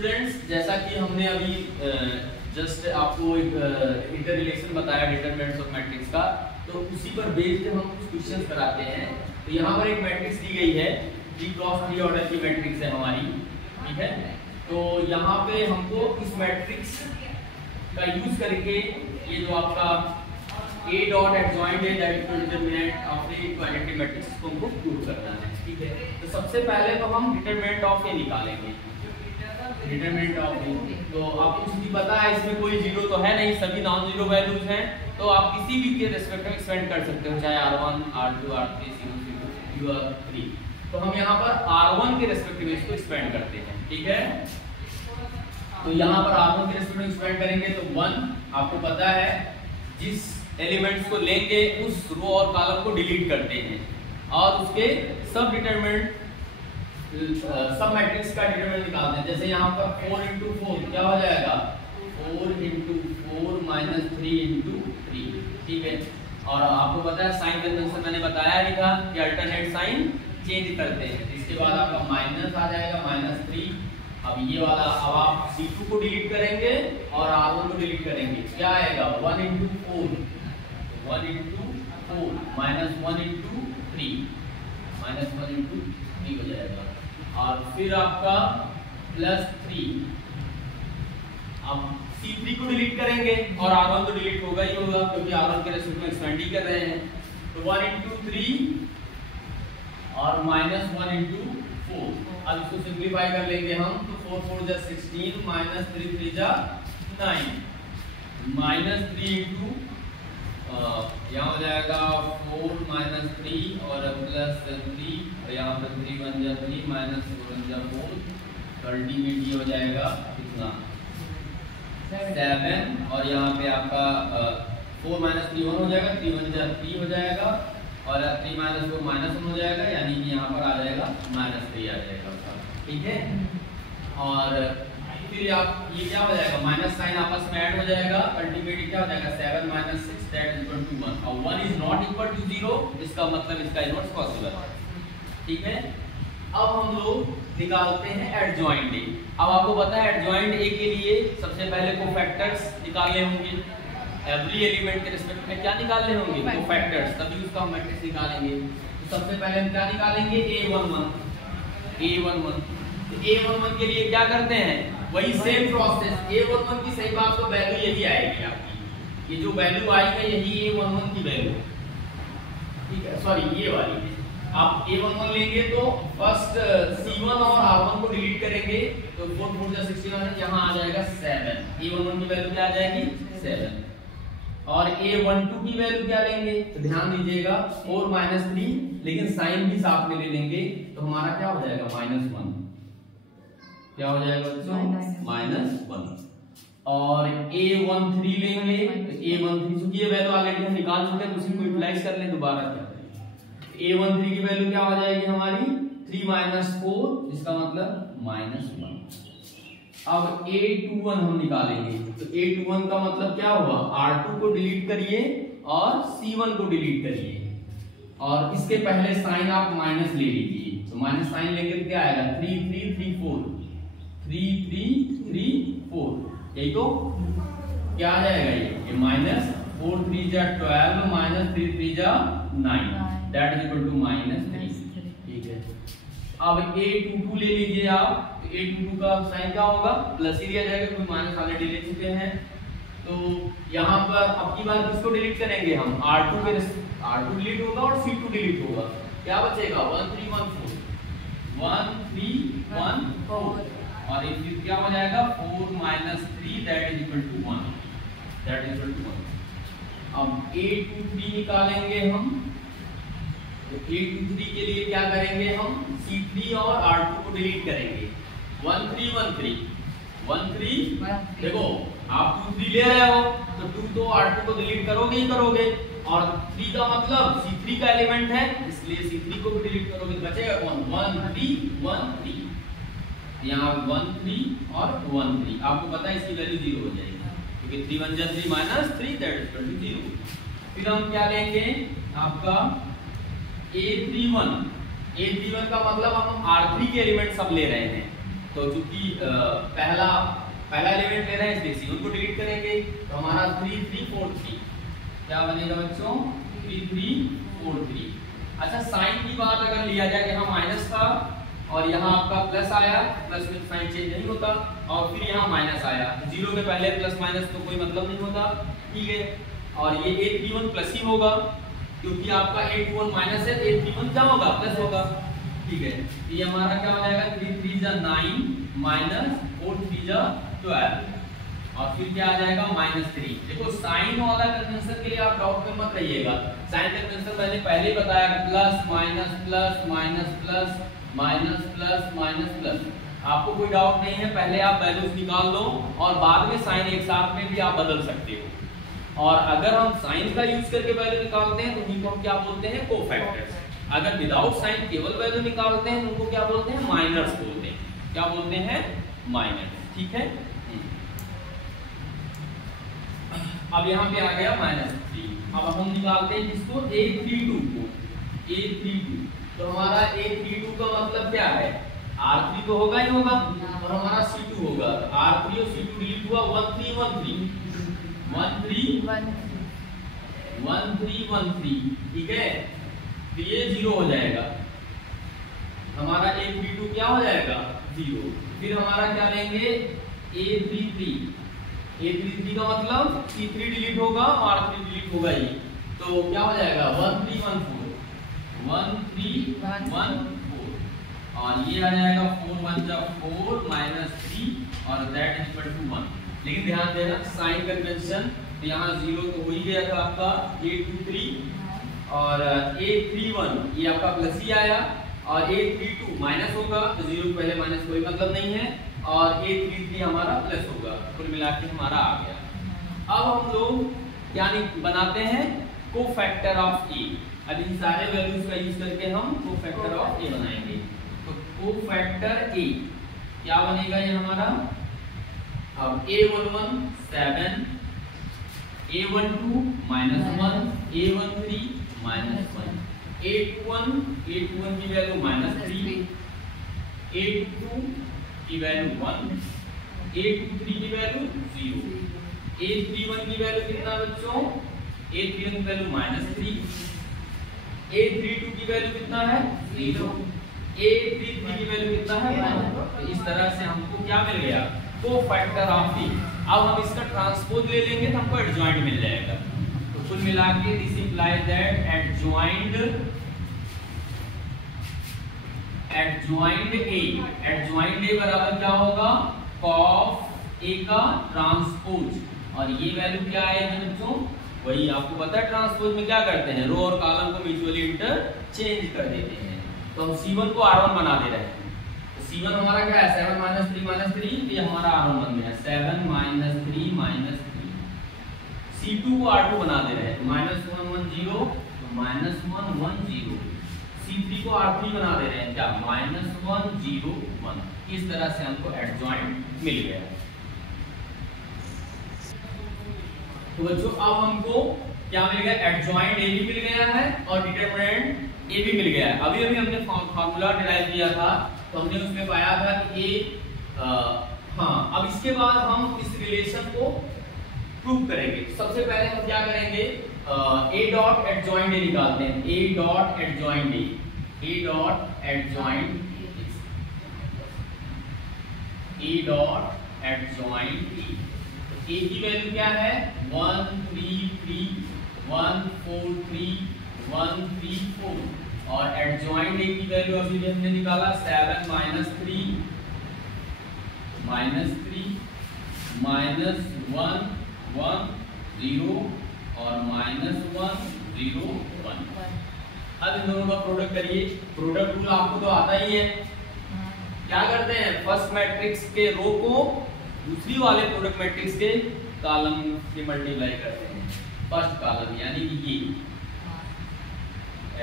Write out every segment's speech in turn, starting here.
Students, जैसा कि हमने अभी जस्ट आपको एक इंटर रिलेशन बताया डिटरमिनेंट्स ऑफ मैट्रिक्स का, तो उसी पर बेस्ड हम कुछ क्वेश्चंस कराते हैं। तो यहाँ पर एक मैट्रिक्स दी गई है, 3 क्रॉस 3 ऑर्डर की मैट्रिक्स है हमारी, ठीक है। तो यहाँ पे हमको इस मैट्रिक्स का यूज करके ये जो आपका A डॉट एडजॉइंट है that is determinant of the quadratic matrix को हमको प्रूव करना है, ठीक है। तो सबसे पहले तो हम डिटरमिनेंट ऑफ A निकालेंगे, डिटरमिनेंट ऑफ A। तो आपको चीज पता है इसमें कोई जीरो तो है नहीं, सभी नॉन जीरो वैल्यूज हैं, तो आप किसी भी के रिस्पेक्ट में एक्सपेंड कर सकते हो, चाहे R1 R2 R3 0 0 3। तो हम यहाँ पर R1 के रिस्पेक्ट में इसको एक्सपेंड करते हैं, ठीक है। तो यहाँ पर R1 के रिस्पेक्ट में एक्सपेंड करेंगे तो 1 आपको पता है, जिस एलिमेंट्स को लेके उस रो और कॉलम को डिलीट करते हैं और उसके सब डिटरमिनेंट सब मैट्रिक्स का डिटरमिनेंट निकालते हैं। जैसे यहाँ पर 4 into 4 क्या हो जाएगा, 4 into 4 minus 3 into 3, ठीक है। और आपको पता है साइन कन्वेंशन मैंने बताया ही था कि अल्टरनेट साइन चेंज करते हैं। इसके बाद आपका माइनस आ जाएगा -3। अब ये वाला, अब आप C2 को डिलीट करेंगे और R1 को डिलीट करेंगे, क्या आएगा 1 into 4 -1 into 3 हो जाएगा। और फिर आपका +3, अब C3 को डिलीट करेंगे और R1 तो डिलीट होगा ही होगा क्योंकि R1 के रेस्पेक्ट में एक्सपेंड ही कर रहे हैं। तो 1 into 3 और -1 into 4। अब इसको सिंपलीफाई कर लेंगे हम, तो 4 4 जा 16 -3 3 जा 9 -3 into यहाँ हो जाएगा 4 -3 और +3 और यहाँ पर 3 1 जा 3 -4 1 जा 4, अल्टीमेटली हो जाएगा कितना 7। और यहाँ पे आपका 4 -3 1 हो जाएगा, 3 1 जा 3 हो जाएगा और 3 -4 -1 हो जाएगा, यानी कि यहाँ पर आ जाएगा -3 आ जाएगा, ठीक है। और फिर आप ये क्या हो जाएगा, माइनस साइन आपस में ऐड हो जाएगा, अल्टीमेटली क्या हो जाएगा 7 - 6 दैट इज इक्वल टू 1। और 1 इज नॉट इक्वल टू 0, इसका मतलब इसका इनवर्स पॉसिबल है, ठीक है। अब हम लोग निकालते हैं एडजॉइंट A। अब आपको पता है एडजॉइंट A के लिए सबसे पहले कोफैक्टर्स निकालने होंगे, एवरी एलिमेंट के रिस्पेक्ट में क्या निकालने होंगे, कोफैक्टर्स, तभी उसका हम मैट्रिक्स निकालेंगे। तो सबसे पहले हम क्या निकालेंगे, A11। तो A11 के लिए क्या करते हैं, वही सेम प्रोसेस। A11 की सही बात तो वैल्यू यही आएगी आपकी, ये जो वैल्यू आई है यही A11 की वैल्यू, ठीक है। सॉरी ये वाली है। आप A11 लेंगे तो फर्स्ट C1 और R1 को डिलीट करेंगे, तो 4 4 जा 16 यहाँ आ जाएगा 7। A11 की वैल्यू क्या आ जाएगी 7। और A12 की वैल्यू क्या लेंगे, तो ध्यान दीजिएगा 4 -3, लेकिन साइन भी साथ में ले लेंगे, तो हमारा क्या हो जाएगा -1, क्या हो जाएगा बच्चों -1। और A13 लेंगे, तो A13 चूंकि ये वैल्यू ऑलरेडी हम निकाल चुके हैं, उसी को यूटिलाइज कर लें, दोबारा क्या करें। A13 की वैल्यू क्या हो जाएगी हमारी 3 - 4, इसका मतलब -1। अब A21 हम निकालेंगे, तो A21 का मतलब क्या हुआ, R2 को डिलीट करिए और C1 को डिलीट करिए और इसके पहले साइन आप माइनस ले लीजिए, तो माइनस साइन लेंगे तो क्या आएगा 3 3 3 4 3 3 3 4, यही तो क्या आ जाएगा, ये -4 3 जा 12 -3 3 जा 9 दैट इज इक्वल टू -3, ठीक है। अब A22 ले लीजिए आप, तो A22 का साइन क्या होगा, प्लस ही लिया जाएगा क्योंकि माइनस ऑलरेडी ले चुके हैं। तो यहाँ पर अब की बार किसको डिलीट करेंगे हम, R2 डिलीट होगा और C2 डिलीट होगा, क्या बचेगा 1 3 1 4 1 3 1 4, और ये फिर क्या हो जाएगा 4 -3 दैट इज इक्वल टू 1। अब A23 निकालेंगे हम, तो A23 के लिए क्या करेंगे हम, C3 और R2 को डिलीट करेंगे, 1 3 1 3 1 3, देखो आप 2 3 ले रहे हो तो 2 तो R2 को डिलीट करोगे ही करोगे, और 3 का मतलब C3 का एलिमेंट है, इसलिए C3 को भी डिलीट करोगे, तो बचेगा कौन 1 3 1 3, यहाँ 1 3 और 1 3। आपको पता है इसकी वैल्यू 0 हो जाएगी क्योंकि 3 1 जा 3 -3 दैट इज इक्वल टू 0। फिर हम क्या लेंगे आपका A31 का मतलब हम R3 के एलिमेंट सब ले रहे हैं, तो चूंकि पहला एलिमेंट ले रहे हैं इसलिए C1 को डिलीट करेंगे, तो हमारा 3 3 4 3 क्या बनेगा बच्चों 3 3 4 3। अच्छा साइन की बात अगर लिया जाए कि यहाँ माइनस था और यहाँ आपका प्लस आया, प्लस में साइन चेंज नहीं होता, और फिर यहाँ माइनस आया, जीरो के पहले प्लस माइनस तो कोई मतलब नहीं होता, ठीक है। और ये a31 प्लस ही होगा क्योंकि आपका a21 माइनस है, a31 क्या होगा प्लस होगा, ठीक है। ये हमारा क्या हो जाएगा 3 3 जा 9 माइनस 4 3 जा 12 और फिर क्या आ जाएगा -3। देखो साइन वाला कन्वेंशन के लिए आप डाउट में मत रहिएगा, साइन कन्वेंशन मैंने पहले ही बताया plus minus plus minus plus minus plus minus plus, आपको कोई डाउट नहीं है, पहले आप वैल्यूज निकाल लो और बाद में साइन एक साथ में भी आप बदल सकते हो। और अगर हम साइन का यूज करके वैल्यू निकालते हैं तो उनको हम क्या बोलते हैं कोफैक्टर्स, अगर विदाउट साइन केवल वैल्यू निकालते हैं तो उनको क्या बोलते हैं माइनर्स बोलते हैं, क्या बोलते हैं माइनर्स, ठीक है। अब यहाँ पे आ गया -3, अब हम निकालते हैं किसको a32 को, a32, तो हमारा a32 का मतलब क्या है R3 तो होगा ही होगा और हमारा C2 होगा, R3 और C2 डिलीट हुआ 1 3 1 3 1 3 1 3 1 3, ठीक है। तो ये 0 हो जाएगा, हमारा a32 क्या हो जाएगा 0। फिर हमारा क्या लेंगे a33 का मतलब C3 डिलीट होगा और R3 डिलीट होगा, ये तो क्या हो जाएगा 1 3 1 4 1 3 1 4 और ये आ जाएगा 4 1 जा 4 -3 और दैट इज इक्वल टू 1। लेकिन ध्यान देना साइन कन्वेंशन, यहाँ 0 तो हो ही गया था आपका a23 और a31 ये आपका प्लस ही आया और a32 माइनस होगा तो 0 पहले माइनस कोई मतलब नहीं है और a33 हमारा प्लस होगा, कुल मिला के हमारा आ गया। अब हम लोग क्या बनाते हैं कोफैक्टर ऑफ a, अब इन सारे वैल्यूज का यूज करके हम कोफैक्टर ऑफ a बनाएंगे। तो कोफैक्टर a क्या बनेगा ये हमारा, अब a11 7 a12 -1 a13 -1 a21 की वैल्यू -3 a22 की वैल्यू 1 a23 की वैल्यू 0 a31 की वैल्यू कितना बच्चों a31 की वैल्यू -3 a32 की वैल्यू कितना है 0 a33 की वैल्यू कितना है 1। तो इस तरह से हमको क्या मिल गया कोफैक्टर ऑफ a। अब हम इसका ट्रांसपोज ले लेंगे तो हमको एडजॉइंट मिल जाएगा। तो कुल मिला के this implies that adjoint a बराबर क्या होगा कॉफ a का ट्रांसपोज, और ये वैल्यू क्या आएगी बच्चों वही आपको पता है ट्रांसपोज में क्या करते हैं रो और कॉलम को म्यूचुअली इंटरचेंज कर देते हैं। तो हम C1 को R1 बना दे रहे हैं, तो C1 हमारा क्या है 7 -3 -3, तो ये हमारा R1 बन गया 7 -3 -3। C2 को R2 बना दे रहे हैं तो -1 1 0 -1 1 0। C3 को R3 बना दे रहे हैं क्या -1 0 1। इस तरह से हमको एडजॉइंट मिल गया। तो बच्चों अब हमको क्या मिल गया एडजॉइंट a भी मिल गया है और डिटरमिनेंट a भी मिल गया है। अभी हमने फार्मूला डिराइव किया था तो हमने उसमें पाया था कि अब इसके बाद हम इस रिलेशन को प्रूव करेंगे। सबसे पहले हम क्या करेंगे a डॉट एडजॉइंट a निकालते हैं, a dot adjoint a dot adjoint a की वैल्यू क्या है 1 3 3 1 4 3 1 3 4 और एडजॉइंट a की वैल्यू अभी भी हमने निकाला 7 -3 -3 -1 1 0 और -1 0 1। अब इन दोनों का प्रोडक्ट करिए। प्रोडक्ट रूल आपको तो आता ही है, क्या करते हैं फर्स्ट मैट्रिक्स के रो को दूसरी वाले प्रोडक्ट मैट्रिक्स के कॉलम से मल्टीप्लाई करते हैं, फर्स्ट कॉलम यानी कि ये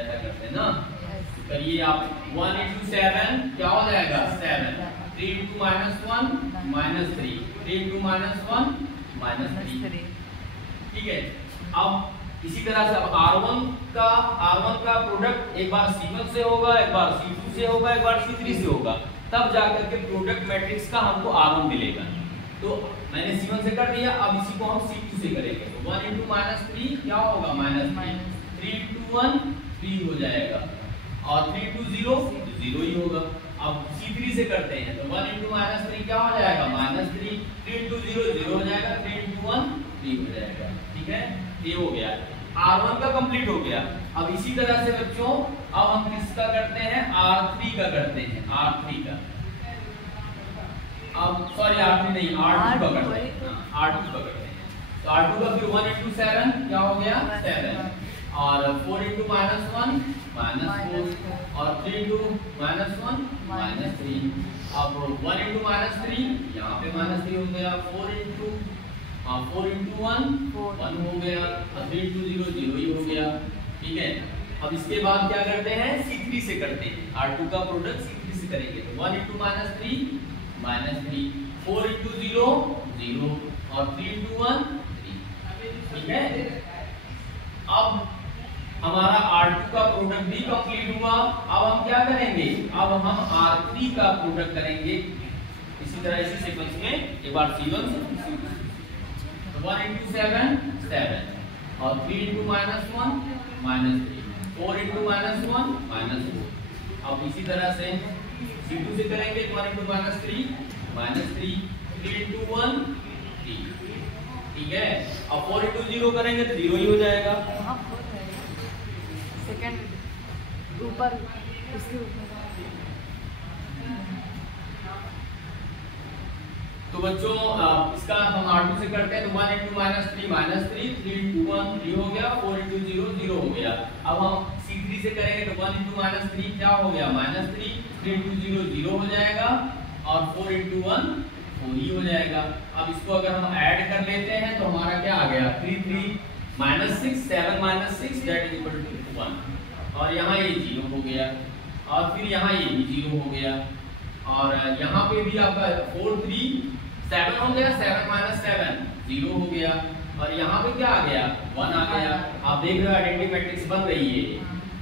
ऐसा करते हैं ना। करिए आप 1 into 7 क्या हो जाएगा 7 3 into -1 -3 3 into -1 -3, ठीक है। अब इसी तरह से अब R1 का प्रोडक्ट एक बार C1 से होगा, एक बार C2 से होगा, एक बार C3 से होगा। तब जाकर के प्रोडक्ट मैट्रिक्स का हमको R1 मिलेगा। तो मैंने C1 से कर दिया, अब इसी को हम C2 से करेंगे। तो 1 × -3 क्या होगा? -3। 3 × 1 3 हो जाएगा, और 3 × 0 0 ही होगा। अब C3 से करते हैं, तो 1 × -3 क्या हो जाएगा? -3। 3 × 0 0 हो जाएगा, 3 × 1 3 हो जाएगा। ठीक है, ये हो गया, R1 का कंप्लीट हो गया। अब इसी तरह से बच्चों अब हम किसका करते हैं? R3 का करते हैं, R3 का। अब सॉरी R3 नहीं, R2 का करते हैं, R2 का करते हैं। तो R2 का फिर 1 × 7 क्या हो गया? 7, और 4 × -1 -4, और 3 × -1 -3। अब 1 × -3 यहाँ पे -3 हो गया, 4 × 1 1 हो गया, और 3 × 0 0 ही हो गया। ठीक है, अब इसके बाद क्या करते हैं? C3 से करते हैं, R2 का प्रोडक्ट C3 से करेंगे। तो 1 × -3 -3, 4 × 0 0, और 3 × 1 3। ठीक है, अब हमारा R2 का प्रोडक्ट भी कंप्लीट हुआ। अब हम क्या करेंगे? अब हम R3 का प्रोडक्ट करेंगे इसी तरह, इसी सीक्वेंस में। एक बार C1 से 1 × 7 7, और 3 × -1 -3, 4 × -1 -4। अब इसी तरह से C2 से करेंगे, 1 × -3 -3, 3 × 1 3। ठीक है, अब 4 × 0 करेंगे तो 0 ही हो जाएगा। सेकंड ऊपर उसके ऊपर। तो बच्चों इसका हम R2 से करते हैं, तो 1 × -3 -3, 3 × 1 3 हो गया, 4 × 0 0 हो गया। अब हम C3 से करेंगे, तो 1 × -3 क्या हो गया? -3, 3 × 0 0 हो जाएगा, और 4 × 1 4 ही हो जाएगा। अब इसको अगर हम ऐड कर लेते हैं तो हमारा क्या आ गया? 3 3 -6 7 -6 दैट इज इक्वल टू 1, और यहाँ ये 0 हो गया, और फिर यहाँ ये भी 0 हो गया, और यहाँ पे भी आपका 4 3 7 हो गया, 7 -7 0 हो गया, और यहाँ पे क्या आ गया? 1 आ गया। आप देख रहे हो आइडेंटिटी मैट्रिक्स बन रही है,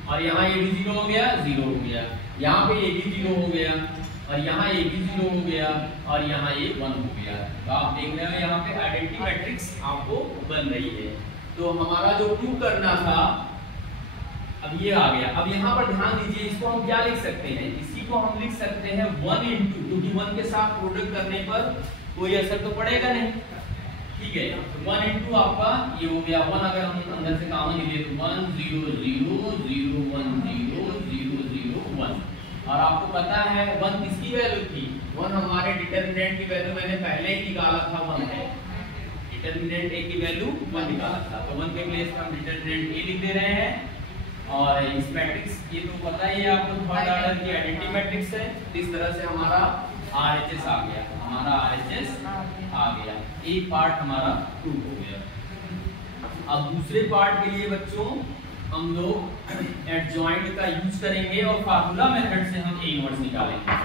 और यहाँ ये भी 0 हो गया, 0 हो गया, यहाँ पे ये भी 0 हो गया, और यहाँ ये भी 0 हो गया, और यहाँ ये 1 हो गया। तो आप देख रहे हो यहाँ पे आइडेंटिटी मैट्रिक्स आपको बन रही है। तो हमारा जो प्रूव करना था अब ये आ गया। अब यहाँ पर ध्यान दीजिए, इसको हम क्या लिख सकते हैं? इसी को हम लिख सकते हैं 1 × क्योंकि 1 के साथ प्रोडक्ट करने पर कोई असर तो पड़ेगा नहीं। ठीक है, तो 1 × आपका ये हो गया 1, अगर हम अंदर से कॉमन ले तो 1 0 0 0 1 0 0 0 1। और आपको पता है 1 किसकी वैल्यू थी? 1 हमारे डिटरमिनेंट की वैल्यू मैंने पहले ही निकाला था, 1 है। डिटरमिनेंट A की वैल्यू 1 निकाला था, तो 1 के प्लेस पर हम डिटरमिनेंट A लिख दे रहे हैं। और इस मैट्रिक्स ये तो पता ही है आपको, थर्ड ऑर्डर की आइडेंटिटी मैट्रिक्स है। इस तरह से हमारा RHS आ गया, हमारा RHS आ गया। एक पार्ट हमारा प्रूव हो गया। अब दूसरे पार्ट के लिए बच्चों हम लोग एडजॉइंट का यूज करेंगे, और फार्मूला मेथड से हम A इनवर्स निकालेंगे।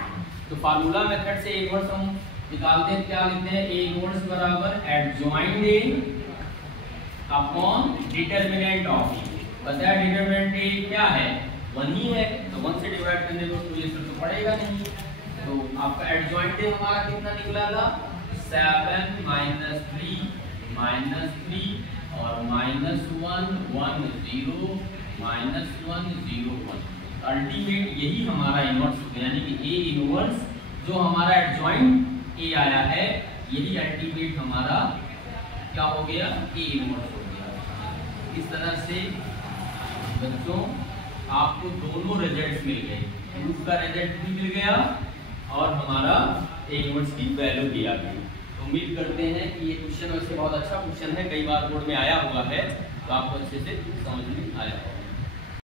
तो फार्मूला मेथड से A इनवर्स हम निकालते हैं, क्या लिखते हैं? A इनवर्स बराबर adjoint A upon determinant of A। पता है डिटरमिनेंट A क्या है? 1 ही है, तो 1 से डिवाइड करने को कोई असर तो पड़ेगा नहीं। तो आपका एडजॉइंट A हमारा कितना निकला था? 7 -3 -3 और -1 1 0 -1 0 1। अल्टीमेट यही हमारा इनवर्स हो गया, यानी कि A इनवर्स जो हमारा एडजॉइंट A आया है, यही अल्टीमेट हमारा क्या हो गया? A इनवर्स हो गया। इस तरह से बच्चों आपको दोनों रिजल्ट्स मिल गए, प्रूफ का रिजल्ट भी मिल गया और हमारा A इनवर्स की वैल्यू भी आ गई। तो उम्मीद करते हैं कि ये क्वेश्चन वैसे बहुत अच्छा क्वेश्चन है, कई बार बोर्ड में आया हुआ है, तो आपको अच्छे से समझ में आया होगा।